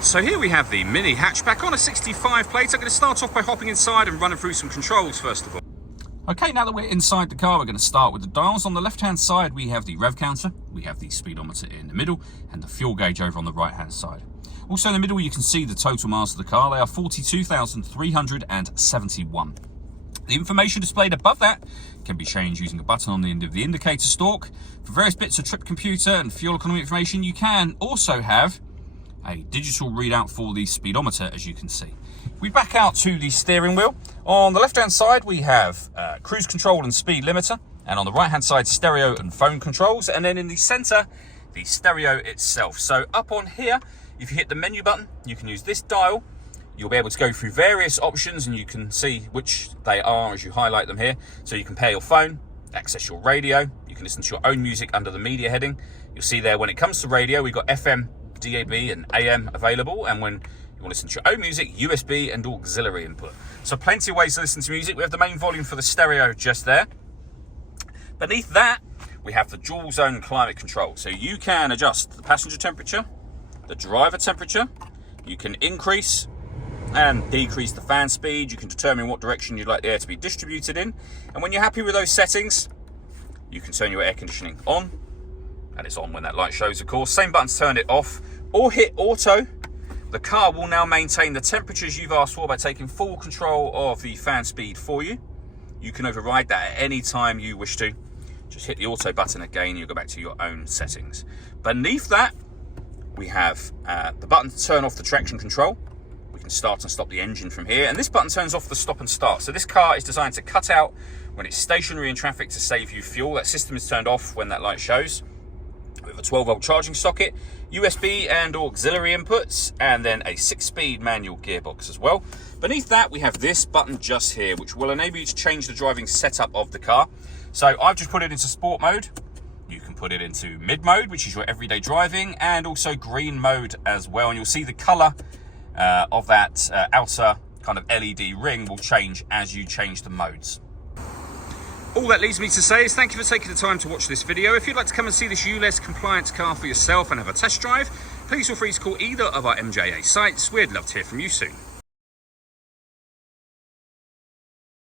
So here we have the mini hatchback on a 65 plate. I'm going to start off by hopping inside and running through some controls first of all. Okay, now that we're inside the car, we're going to start with the dials. On the left-hand side, we have the rev counter, we have the speedometer in the middle, and the fuel gauge over on the right-hand side. Also in the middle, you can see the total miles of the car. They are 42,371. The information displayed above that can be changed using a button on the end of the indicator stalk. For various bits of trip computer and fuel economy information, you can also have a digital readout for the speedometer, as you can see. We back out to the steering wheel. On the left-hand side, we have cruise control and speed limiter, and on the right-hand side, stereo and phone controls, and then in the center, the stereo itself. So up on here, if you hit the menu button, you can use this dial. You'll be able to go through various options, and you can see which they are as you highlight them here. So you can pair your phone, access your radio, you can listen to your own music under the media heading. You'll see there when it comes to radio, we've got FM, DAB and AM available, and when you want to listen to your own music, USB and auxiliary input. So plenty of ways to listen to music. We have the main volume for the stereo just there. Beneath that, we have the dual zone climate control. So you can adjust the passenger temperature, the driver temperature, you can increase and decrease the fan speed, you can determine what direction you'd like the air to be distributed in, and when you're happy with those settings, you can turn your air conditioning on, and it's on when that light shows, of course. Same button to turn it off, or hit auto. The car will now maintain the temperatures you've asked for by taking full control of the fan speed for you. You can override that at any time you wish to. Just hit the auto button again, you'll go back to your own settings. Beneath that, we have the button to turn off the traction control. We can start and stop the engine from here, and this button turns off the stop and start. So this car is designed to cut out when it's stationary in traffic to save you fuel. That system is turned off when that light shows. We have a 12-volt charging socket, USB and auxiliary inputs, and then a 6-speed manual gearbox as well. Beneath that, we have this button just here, which will enable you to change the driving setup of the car. So I've just put it into sport mode. You can put it into mid mode, which is your everyday driving, and also green mode as well. And you'll see the color of that outer kind of LED ring will change as you change the modes. All that leaves me to say is thank you for taking the time to watch this video. If you'd like to come and see this ULEZ compliance car for yourself and have a test drive, please feel free to call either of our MJA sites. We'd love to hear from you soon.